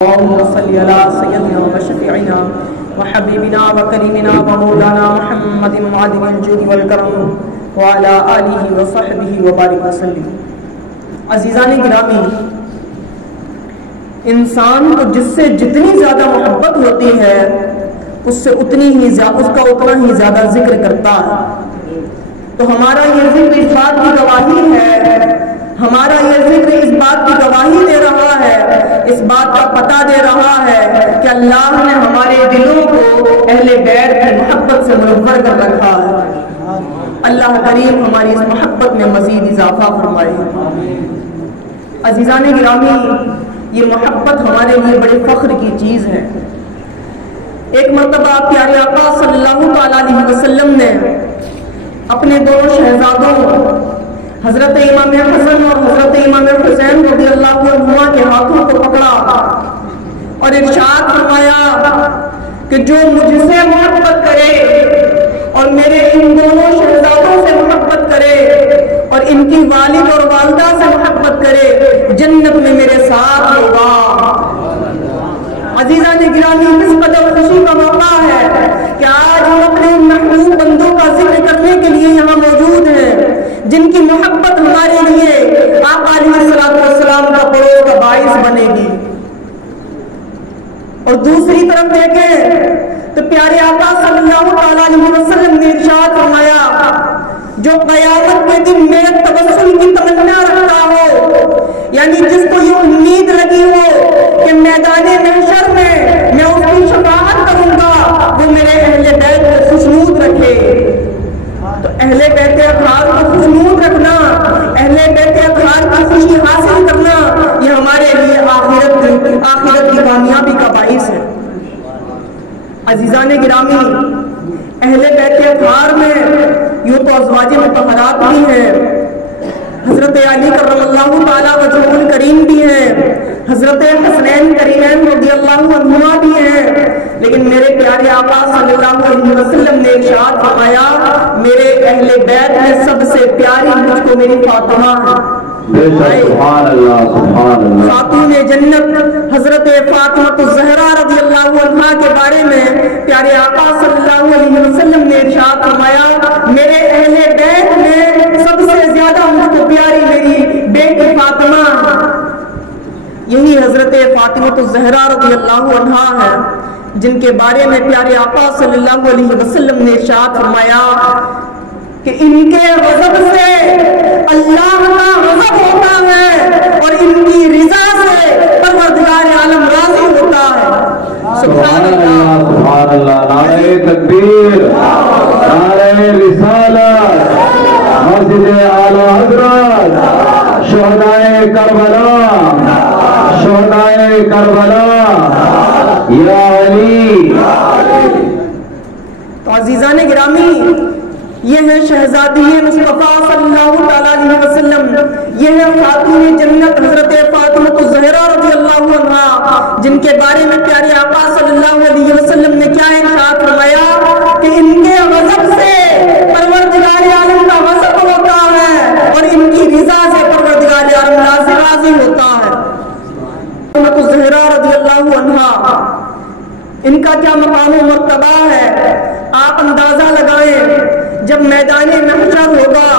اللهم صل على سيدنا وشفيعنا وحبيبنا وكريمنا ومولانا محمد معدن الجود والکرم وعلى آلہ وصحبہ وبارک وسلم۔ عزیزان گرامی، انسان کو جس سے جتنی زیادہ محبت ہوتی ہے اس کا اتنا ہی زیادہ ذکر کرتا ہے۔ تو ہمارا یہ ذکر اس بات کی گواہی ہے، ہمارا یہ ذکر اس بات کی گواہی دے رہا ہے، اس بات کا پتہ دے رہا ہے کہ اللہ نے ہمارے دلوں کو اہل بیت کی محبت سے منور کر رکھا ہے۔ اللہ کریم ہماری اس محبت میں مزید اضافہ فرمائے۔ عزیزان گرامی، یہ محبت ہمارے لیے بڑے فخر کی چیز ہے۔ ایک مرتبہ پیارے آقا صلی اللہ علیہ وسلم نے اپنے دو شہزادوں حضرت امام حسن اور حضرت امام حسین رضی اللہ عنہما کے ہاتھوں کو پکڑا اور ارشاد فرمایا کہ جو مجھ سے محبت کرے اور میرے ان دونوں شہزادوں سے محبت کرے اور ان کی والد اور والدہ سے محبت کرے، جنت میں میرے ساتھ ہوگا۔ عزیزان گرامی، اس قدر خوشی کا موقع ہے کہ آج ہم اپنے محبوب بندوں کا ذکر کرنے کے لیے یہاں موجود ہیں جن کی محبت ہمارے لیے آقا علیہ السلام کا پڑوس کا باعث بنے گی۔ اور دوسری طرف دیکھیں تو پیارے آقا صلی اللہ علیہ وسلم نے ارشاد فرمایا، جو قیامت کے دن میرے توسل کی تمنا رکھتا ہو، یعنی جس کو یہ امید لگی ہو کہ میدان محشر میں اس کی شفاعت کروں گا، وہ میرے اہل بیت کو خوشنود رکھے۔ تو اہل بیت اطہار کو خوشنود رکھنا، اہل بیت اطہار کی خوشی حاصل کرنا، یہ ہمارے لیے آخرت کی کامیابی کا باعث ہے۔ عزیزان گرامی، اہل بیت اطہار میں یوں تو ازواج مطہرات بھی ہیں، حضرت علی کرم اللہ تعالی وجہہ الکریم بھی ہیں، حضرت حسنین کریمین رضی اللہ عنہما بھی ہیں، لیکن میرے پیارے آقا صلی اللہ علیہ وسلم نے ارشاد فرمایا، میرے اہل بیت میں سب سے پیاری مجھ کو میری فاطمہ ہے۔ سبحان اللہ، سبحان اللہ۔ خاتون جنت حضرت فاطمہ الزہرا رضی اللہ عنہا کے بارے میں پیارے آقا صلی اللہ علیہ وسلم نے ارشاد فرمایا، میرے اہل بیت میں سب سے زیادہ مجھ کو پیاری میری بیٹی فاطمہ ہے۔ یہی حضرت فاطمہ الزہرا رضی اللہ عنہا ہے جن کے بارے میں پیارے آقا صلی اللہ علیہ وسلم نے ارشاد فرمایا کہ ان کے غضب سے اللہ کا غضب ہوتا ہے اور ان کی رضا سے پروردگار عالم راضی ہوتا ہے۔ سبحان اللہ، سبحان اللہ۔ نعرہ تکبیر، نعرہ رسالت، مسجد اعلی حضرت، شہدائے کربلا، شہدائے کربلا، یا علی۔ تو عزیزان گرامی، یہ ہے شہزادی مصطفیٰ صلی اللہ علیہ وسلم، یہ ہے خاتون جنت حضرت فاطمہ الزہرا رضی اللہ عنہا جن کے بارے میں پیارے آقا صلی اللہ علیہ وسلم نے کیا ارشاد فرمایا کہ ان کے غضب سے پروردگار عالم کا غضب ہوتا ہے اور ان کی رضا سے پروردگار عالم راضی ہوتا ہے۔ فاطمہ الزہرا رضی اللہ عنہا، ان کا کیا مقام و مرتبہ ہے، آپ اندازہ لگائیں۔ جب میدان محشر ہوگا،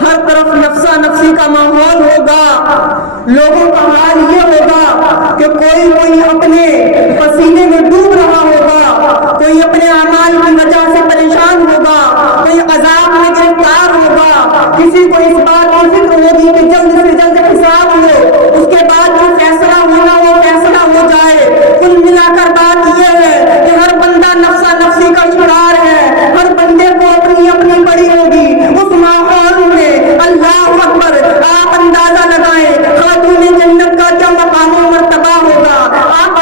ہر طرف نفسا نفسی کا ماحول ہوگا، لوگوں کا حال یہ ہوگا کہ کوئی اپنے پسینے میں ڈوب رہا ہوگا، کوئی اپنے اعمال کی وجہ سے پریشان ہوگا، کوئی عذاب میں گرفتار ہوگا، کسی کو اس بات کی فکر ہوگی کہ جلد سے جلد حساب ہو، اس کے بعد جو فیصلہ ہونا وہ فیصلہ ہو جائے۔ کل ملا کر بات یہ ہے کہ ہر بندہ نفسا نفسی کا شکار ہے، ہر بندے کو اپنی پڑی ہوگی۔ اس ماحول میں اللہ اکبر، آپ اندازہ لگائیں خاتون جنت کا کیا مقام و مرتبہ ہوگا۔ آپ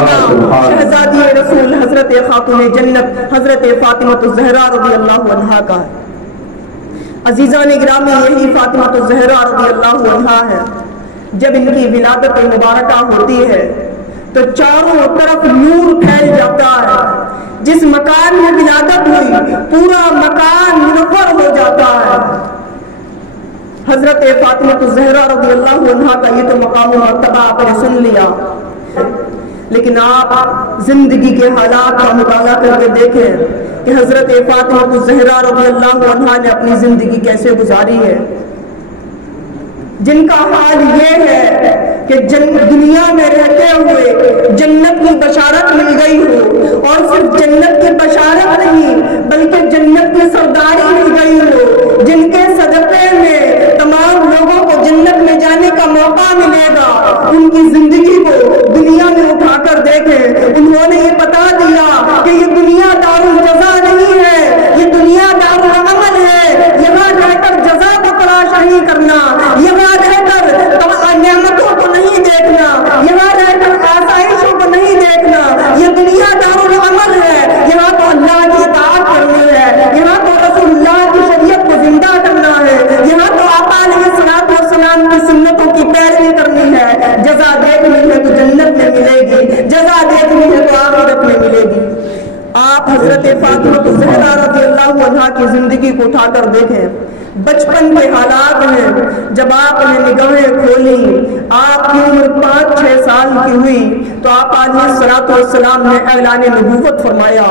مرتبہ شہزادی رسول حضرت خاتون جنت حضرت فاطمہ الزہرا رضی اللہ عنہا کا ہے۔ عزیزان گرامی، یہی فاطمہ الزہرا رضی اللہ عنہا ہے۔ جب ان کی ولادت مبارکہ ہوتی ہے تو چاروں طرف نور پھیل جاتا ہے۔ جس مکان میں ولادت ہوئی پورا مکان منور ہو جاتا ہے۔ حضرت فاطمہ الزہرا رضی اللہ عنہا کا یہ تو مقام و مرتبہ آپ نے سن لیا، لیکن آپ زندگی کے حالات کا مطالعہ کر کے دیکھیں کہ حضرت فاطمہ الزہرا رضی اللہ عنہا نے اپنی زندگی کیسے گزاری ہے، جن کا حال یہ ہے کہ دنیا میں رہتے ہوئے جنت کی بشارت مل گئی ہو، اور صرف جنت کی بشارت نہیں بلکہ جنت کی سرداری مل گئی ہو، جن کے صدقے میں تمام لوگوں کو جنت میں جانے کا موقع ملے گا۔ ان کی زندگی کو دنیا میں اٹھا کر دیکھیں، انہوں نے یہ بتا دیا کہ یہ دنیا دار الجزا نہیں ہے، یہ دنیا دار العمل ہے۔ یہاں رہ کر جزا کو تلاش نہیں کرنا، یہاں رہ کر نعمتوں کو نہیں دیکھنا، یہاں رہ کر آسائشوں کو نہیں دیکھنا۔ یہ دنیا دار العمل ہے، یہاں تو اللہ کی اطاعت کرنی ہے، یہاں تو رسول اللہ کی شریعت کو زندہ کرنا ہے، یہاں تو آقا علیہ الصلوۃ والسلام کی سنتوں کی پیروی کرنی ہے۔ جزا دیکھنی ہے تو جنت میں ملے گی، جزا دیکھنی ہے تو آخرت میں ملے گی۔ آپ حضرت فاطمہ الزہرا رضی اللہ عنہا کی زندگی کو اٹھا کر دیکھیں، بچپن کے حالات ہیں۔ جب آپ نے نگاہیں کھولی، آپ کی عمر 5-6 سال کی ہوئی تو آپ علیہ الصلوۃ والسلام نے اعلان نبوت فرمایا۔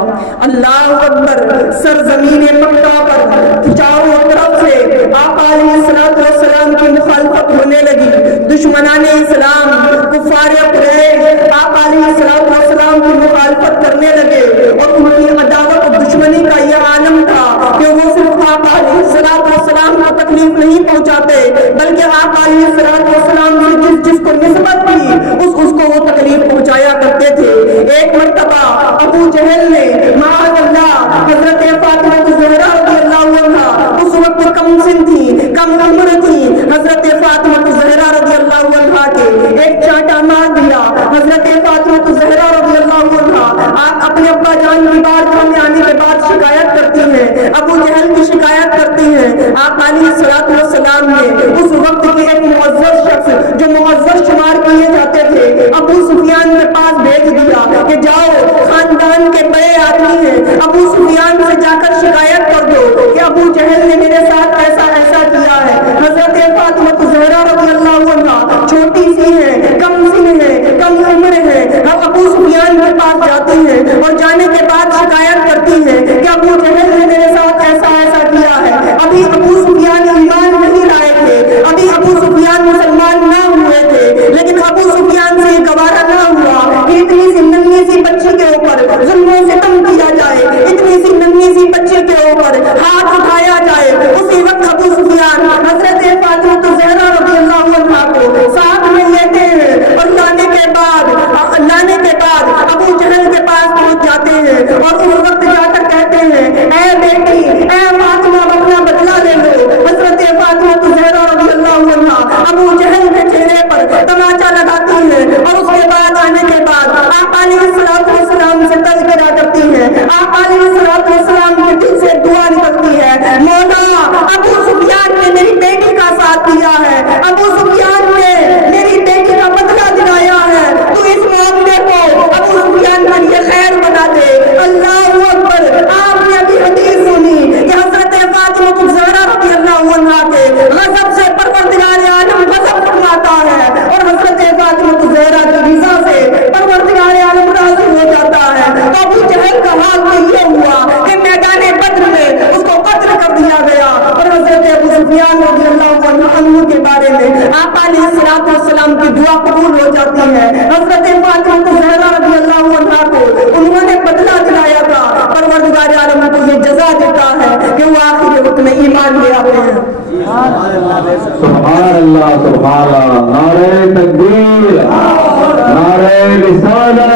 اللہ اکبر! سرزمین مکہ پر چاروں طرف سے آپ علیہ الصلوۃ والسلام کی مخالفت ہونے لگی۔ دشمنان اسلام، کفار قریش آپ علیہ الصلوۃ والسلام کی مخالفت کرنے لگے، اور ان کی عداوت اور دشمنی کا یہ عالم تھا کہ وہ صرف آپ علیہ الصلوۃ والسلام کو تکلیف نہیں پہنچاتے بلکہ آپ علیہ الصلوۃ والسلام سے جس کو نسبت تھی اس کو وہ تکلیف پہنچایا کرتے تھے۔ ایک مرتبہ ابو جہل نے معاذ اللہ حضرت فاطمہ الزہرا رضی اللہ عنہا اس وقت کم سن تھی، کم عمر تھی، حضرت فاطمہ الزہرا رضی اللہ عنہا کے ایک چانٹا مار دیا۔ حضرت فاطمہ الزہرا رضی اللہ عنہا آپ اپنے ابا جان کی بات میں آنے کے بعد شکایت کرتی ہیں، ابو جہل کی شکایت کرتی ہیں۔ آپ علیہ الصلوۃ والسلام نے اس وقت کے ایک معزز شخص جو معزز شمار کیے جاتے تھے ابو سفیان کے پاس بھیج دیا کہ جاؤ، خاندان کے بڑے آدمی ہیں، ابو سفیان سے جا کر شکایت کر دو کہ ابو جہل نے میرے ساتھ ایسا ایسا کیا ہے۔ حضرت فاطمہ الزہرا رضی اللہ عنہا چھوٹی سی ہے، کم سن ہے، کم عمر ہے، ابو سفیان کے پاس جاتی ہیں اور جانے کے بعد شکایت کرتی ہے کہ ابو جہل نے میرے ساتھ ایسا ایسا کیا ہے۔ ابھی ابو سفیان ایمان نہیں لائے تھے، ابھی ابو سفیان مسلمان نہ ہوئے تھے، لیکن ابو سفیان سے گوارا نہ ہوا کہ اتنی سی ننھی سی بچی کے اوپر ظلم و ستم کیا جائے، اتنی سی ننھی سی بچی کے اوپر ہاتھ اٹھایا جائے۔ اسی وقت ابو سفیان حضرت فاطمہ الزہرا رضی اللہ عنہا کو ساتھ میں لیتے ہیں اور لانے کے بعد ابو جہل کے پاس پہنچ جاتے ہیں اور اس وقت جا کر کہتے ہیں، اے بیٹی، اے فاطمہ، اپنا بدلہ لے لو۔ حضرت فاطمہ الزہرا رضی اللہ عنہا ابو جہل کے چہرے پر تماچا لگاتی ہے اور اس کے بعد آنے کے بعد آپ علیہ الصلوۃ والسلام سے تذکرہ کرتی ہیں۔ آپ علیہ الصلوۃ والسلام کے دل سے دعا نکلتی ہے، مولا ابو سفیان نے میری بیٹی کا ساتھ دیا ہے، ابو سفیان نے میری بیٹی کا بدلہ دلایا ہے، تو اس معاملے کو ابو سفیان کے لیے خیر بنا دے۔ اللہ اکبر! آپ نے ابھی حدیث سنی کہ حضرت فاطمہ الزہرا رضی اللہ عنہا کے غضب سے پروردگار عالم غضب فرماتا ہے اور حضرت فاطمہ الزہرا کی رضا سے پروردگار عالم راضی ہو جاتا ہے۔ تو ابو جہل کا حال تو یہ ہوا کہ میدان بدر میں اس کو قتل کر دیا گیا، اور حضرت ابو سفیان رضی اللہ عنہ کے بارے میں آپ علیہ الصلوۃ والسلام کی دعا قبول ہو جاتی ہے۔ حضرت فاطمہ الزہرا رضی اللہ عنہا کو انہوں نے بدلہ دلایا تھا، پروردگار عالم کو یہ جزا دیتا ہے کہ وہ آخری وقت میں ایمان لے آتے ہیں۔ سبحان اللہ، سبحان اللہ، نعرہ تکبیر، نعرہ رسالت،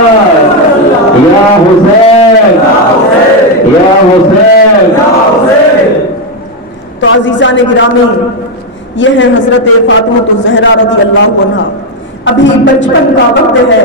یا حسین، یا حسین۔ تو عزیزان گرامی، یہ ہے حضرت فاطمہ الزہرا رضی اللہ عنہا۔ ابھی بچپن کا وقت ہے،